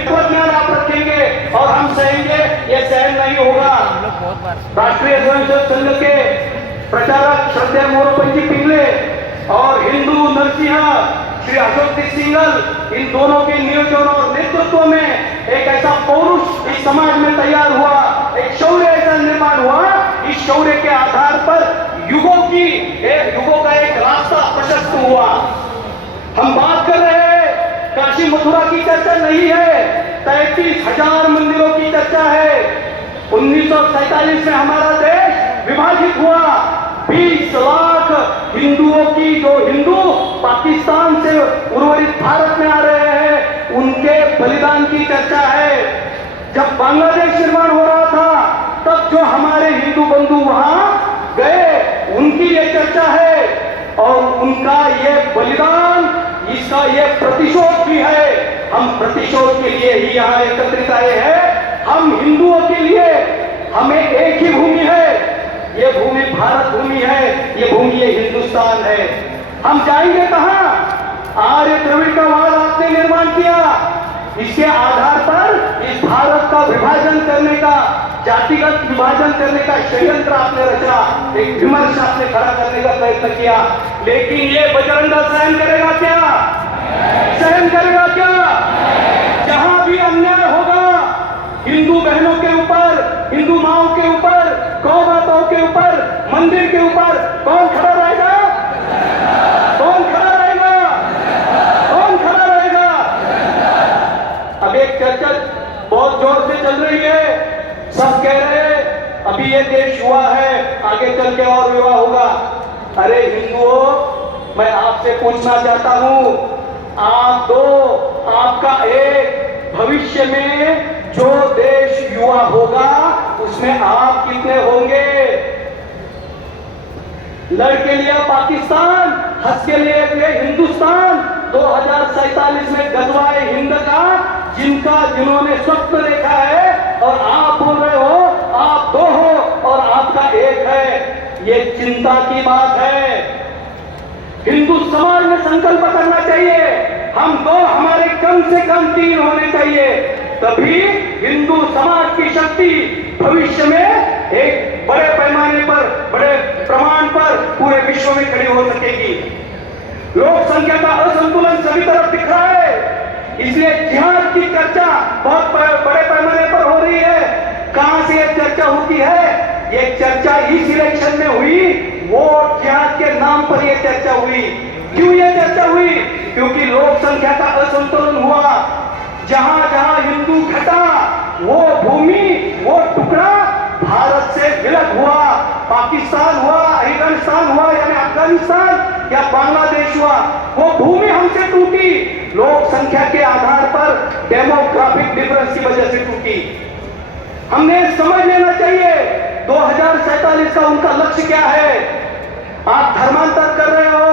ज्ञान आप रखेंगे और हम सहेंगे, ये सहन नहीं होगा। राष्ट्रीय स्वयंसेवक संघ के प्रचारक श्रद्धेय मोरोपंत पिंगले और हिंदू नरसिंह श्री अशोक सिंघल, इन दोनों के नियोजन और नेतृत्व में एक ऐसा पौरुष इस समाज में तैयार हुआ, एक शौर्य ऐसा निर्माण हुआ। इस शौर्य के आधार पर युगों का एक रास्ता प्रशस्त हुआ। हम बात कर रहे हैं, काशी मथुरा की चर्चा नहीं है, 33,000 मंदिरों की चर्चा है। 1947 में हमारा देश विभाजित हुआ। 20 लाख हिंदुओं की, जो हिंदू पाकिस्तान से उर्वरित भारत में आ रहे हैं, उनके बलिदान की चर्चा है। जब बांग्लादेश निर्माण हो रहा था, तब जो हमारे हिंदू बंधु वहां गए, उनकी ये चर्चा है और उनका ये बलिदान, इसका ये प्रतिशोध भी है। हम प्रतिशोध के लिए ही यहाँ एकत्रित आए हैं। हम हिंदुओं के लिए हमें एक ही भूमि है, ये भूमि भारत भूमि है, ये भूमि ये हिंदुस्तान है। हम जाएंगे कहां? आर्य द्रविड़ का वाद आपने निर्माण किया, इसके आधार पर इस भारत का विभाजन करने का, जातिगत विभाजन करने का षड्यंत्र आपने रचा, एक विमर्श आपने खड़ा करने का प्रयत्न किया। लेकिन ये बजरंग दल सहन करेगा क्या? सहन करेगा क्या? जहां भी अन्याय होगा हिंदू बहनों के ऊपर, हिंदू माओं के ऊपर, गौ माताओं के ऊपर, मंदिर के ऊपर, कौन खड़ा रहेगा? कौन खड़ा रहेगा? कौन खड़ा रहेगा? अब एक चर्चा बहुत जोर से चल रही है, सब कह रहे हैं अभी ये देश हुआ है, आगे चल के और विवाह होगा। अरे हिंदुओं, मैं आपसे पूछना चाहता हूं, आप दो, आपका एक, भविष्य में जो देश युवा होगा उसमें आप कितने होंगे? लड़के लिया पाकिस्तान, हंस के लिए हिंदुस्तान। 2047 में गजवाए हिंद का जिन्होंने स्वप्न देखा है, और आप बोल रहे हो आप दो हो और आपका एक है। ये चिंता की बात है। हिंदू समाज में संकल्प करना चाहिए, हम दो, हमारे कम से कम 3 होने चाहिए, तभी हिंदू समाज की शक्ति भविष्य में एक बड़े पैमाने पर, बड़े प्रमाण पर पूरे विश्व में खड़ी हो सकेगी। लोक संख्या का असंतुलन सभी तरफ दिख रहा है, इसलिए जिहाद की चर्चा बहुत बड़े पैमाने पर हो रही है। कहां से यह चर्चा होती है? ये चर्चा इस इलेक्शन में हुई, वोट जिहाद के नाम पर यह चर्चा हुई। क्यों यह चर्चा हुई? क्योंकि लोक संख्या का असंतुलन हुआ। जहां जहां हिंदू घटा, वो भूमि, वो टुकड़ा भारत से विलग हुआ। पाकिस्तान हुआ, अफगानिस्तान हुआ, यानी अफगानिस्तान या बांग्लादेश हुआ, वो भूमि हमसे टूटी। लोक संख्या के आधार पर, डेमोग्राफिक डिफरेंस की वजह से टूटी। हमने समझ लेना चाहिए 2047 का उनका लक्ष्य क्या है। आप धर्मांतर कर रहे हो,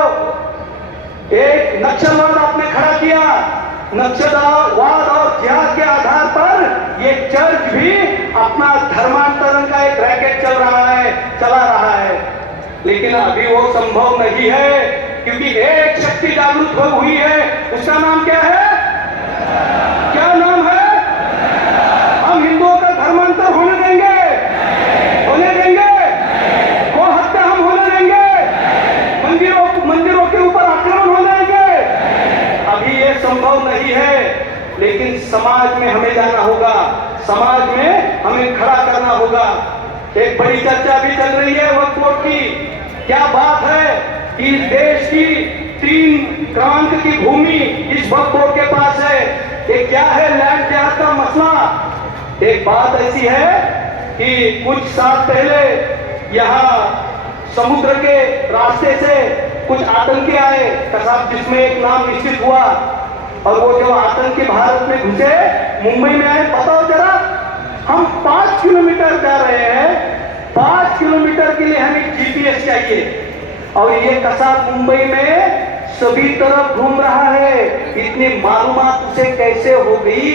एक नक्सलवाद आपने खड़ा किया, नक्सलवाद और जिहाद के आधार पर ये चर्च भी अपना धर्मांतरण का एक रैकेट चला रहा है। लेकिन अभी वो संभव नहीं है, क्योंकि एक शक्ति जागृत हुई है, उसका नाम क्या है? क्या नाम है? हम हिंदुओं का धर्मांतर होने देंगे? होने देंगे? गो हत्या हम होने देंगे? मंदिरों के ऊपर आक्रमण होने देंगे? अभी ये संभव नहीं है। लेकिन समाज में हमें जाना होगा, समाज में हमें खड़ा करना होगा। एक बड़ी चर्चा भी चल रही है वक्फ बोर्ड की। क्या बात है कि देश की 3 क्रमांक की भूमि इस वक्फ बोर्ड के पास है। ये क्या है लैंड जिहाद का मसला? एक बात ऐसी है कि कुछ साल पहले यहाँ समुद्र के रास्ते से कुछ आतंकी आए, कसाब, जिसमें एक नाम निश्चित हुआ, और वो जो आतंकी भारत में घुसे, मुंबई में आए। बताओ जरा, हम 5 किलोमीटर जा रहे हैं, 5 किलोमीटर के लिए हमें जीपीएस चाहिए, और ये कसाब मुंबई में सभी तरफ घूम रहा है। इतनी मालूमात उसे कैसे हो गई?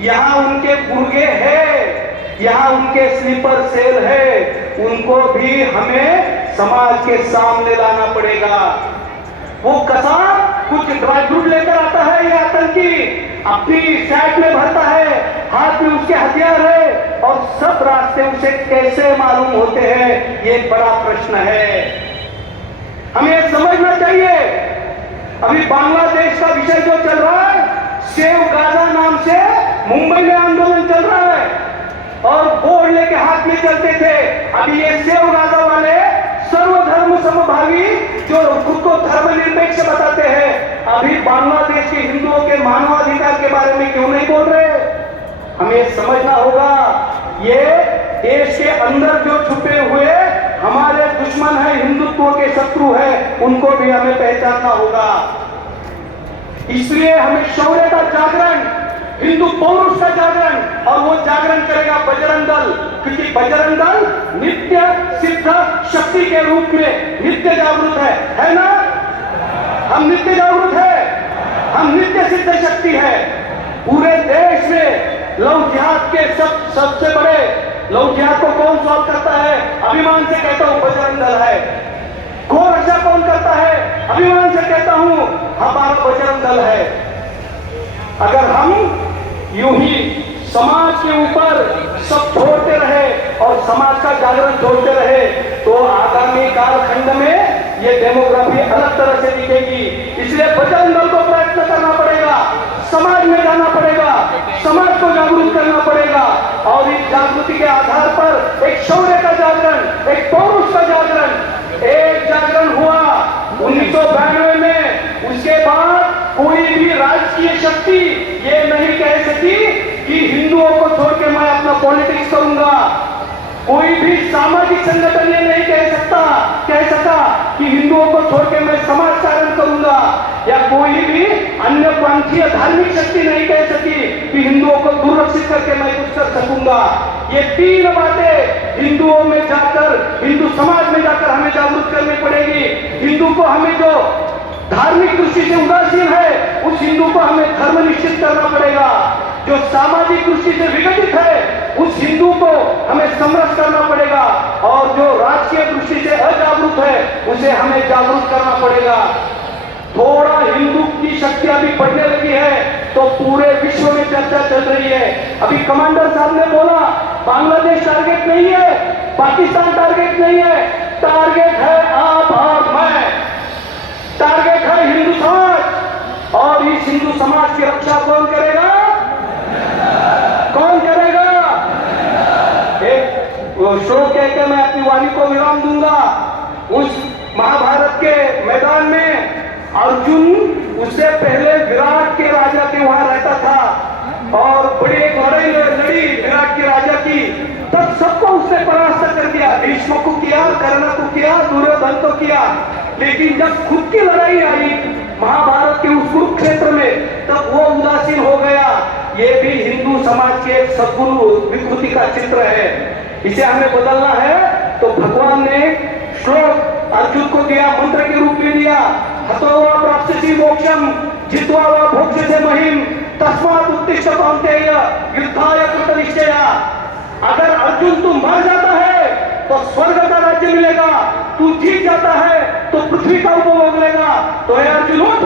यहाँ उनके गुर्गे हैं, यहाँ उनके स्लीपर सेल है, उनको भी हमें समाज के सामने लाना पड़ेगा। वो कसाब कुछ ड्राई फ्रूट लेकर आता है, ये आतंकी अपनी सैक में भरता है, हाथ में उसके हथियार है, और सब रास्ते उसे कैसे मालूम होते हैं, ये बड़ा प्रश्न है। हमें समझना चाहिए। अभी बांग्लादेश का विषय जो चल रहा है, सेव गाजा नाम से मुंबई में आंदोलन चल रहा है, और बोर्ड लेके हाथ में चलते थे। अभी ये सेव गाजा वाले सर्वधर्म समभावी जो खुद को धर्मनिरपेक्ष बताते हैं, अभी बांग्लादेश के हिंदुओं के मानवाधिकार के बारे में क्यों नहीं बोल रहे? हमें समझना होगा, ये देश के अंदर जो छुपे हुए हमारे दुश्मन है, हिंदुत्व के शत्रु है, उनको भी हमें पहचानना होगा। इसलिए हमें शौर्य का जागरण, हिंदू पौरुष का जागरण, और वो जागरण करेगा बजरंग दल, क्योंकि बजरंग दल नित्य सिद्ध शक्ति के रूप में नित्य जागृत है ना? हम नित्य जागृत है, हम नित्य सिद्ध शक्ति है। पूरे देश में लव जिहाद के सबसे बड़े लव जिहाद को कौन सॉल्व करता है? अभिमान से कहता हूं बजरंग दल है। गो रक्षा कौन करता है? अभिमान से कहता हूं हमारा बजरंग दल है। अगर हम यूं ही समाज के ऊपर सब छोड़ते रहे और समाज का जागरण छोड़ते रहे, तो आगामी कालखंड में ये डेमोग्राफी अलग तरह से दिखेगी। इसलिए बजरंग दल को प्रयत्न करना पड़ेगा, समाज में जाना पड़ेगा, समाज को जागरूक करना पड़ेगा, और इस जागृति के आधार पर एक शौर्य का जागरण, एक पौरुष का जागरण, एक जागरण हुआ 1992 में। उसके बाद कोई भी राजकीय शक्ति ये नहीं कह सकी कि हिंदुओं को छोड़ के मैं अपना पॉलिटिक्स करूंगा। कोई भी सामाजिक संगठन ये नहीं कह सका कि हिंदुओं को छोड़ के मैं समाजकारण करूंगा, या कोई भी अन्य पंथीय धार्मिक शक्ति नहीं कह सकी कि हिंदुओं को दुर्लक्षित करके मैं कुछ कर सकूंगा। ये तीन बातें हिंदुओं में जाकर, हिंदू समाज में जाकर हमें जागरूक करनी पड़ेगी। हिंदू को हमें जो धार्मिक दृष्टि से उदासीन है, उस हिंदू को हमें धर्म निश्चित करना पड़ेगा। जो सामाजिक दृष्टि से विघटित है, उस हिंदू को हमें समरस करना पड़ेगा, और जो राजकीय दृष्टि से अजागरूक है, उसे हमें जागरूक करना पड़ेगा। थोड़ा हिंदू की शक्ति अभी बढ़ने लगी है तो पूरे विश्व में चर्चा चल रही है। अभी कमांडर साहब ने बोला बांग्लादेश टारगेट नहीं है, पाकिस्तान टारगेट नहीं है, टारगेट है आप और मैं, टारगेट है हिंदू समाज। और इस हिंदू समाज की रक्षा कौन करेगा? कौन करेगा? एक श्लोक कहकर मैं अपनी वाणी को विराम दूंगा। उस महाभारत के मैदान में अर्जुन उससे पहले विराट के राजा के वहां रहता था, और बड़ी एक लड़ाई लड़ी विराट के राजा की, तब सबको उसने परास्त कर दिया। भीष्म को किया, कर्ण को किया, दुर्योधन को किया, लेकिन जब खुद की लड़ाई आई महाभारत के उस कुरुक्षेत्र में, तब वो उदासीन हो गया। ये भी हिंदू समाज के सद्गुण विकृति का चित्र है। इसे हमें बदलना है तो भगवान ने श्लोक अर्जुन को दिया, मंत्र के रूप में दिया, हतो वा प्राप्स्यसि मोक्षम जित्वा वा भोक्ष्यसे महिम तस्मात् उत्तिष्ठ कौन्तेय युद्धाय कृतनिश्चया। अगर अर्जुन तू मर जाता है तो स्वर्ग का राज्य मिलेगा, तू जीत जाता है तो पृथ्वी का उपभोग लेगा। तो हे अर्जुन, उठ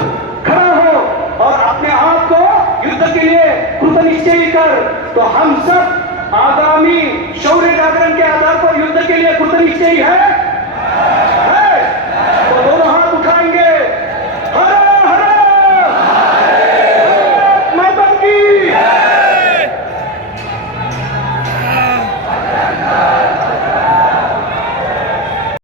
खड़ा हो और अपने आप को युद्ध के लिए कृतनिश्चयी कर। तो हम सब आगामी शौर्य जागरण के आधार पर युद्ध के लिए कृतनिश्चयी है? तो दोनों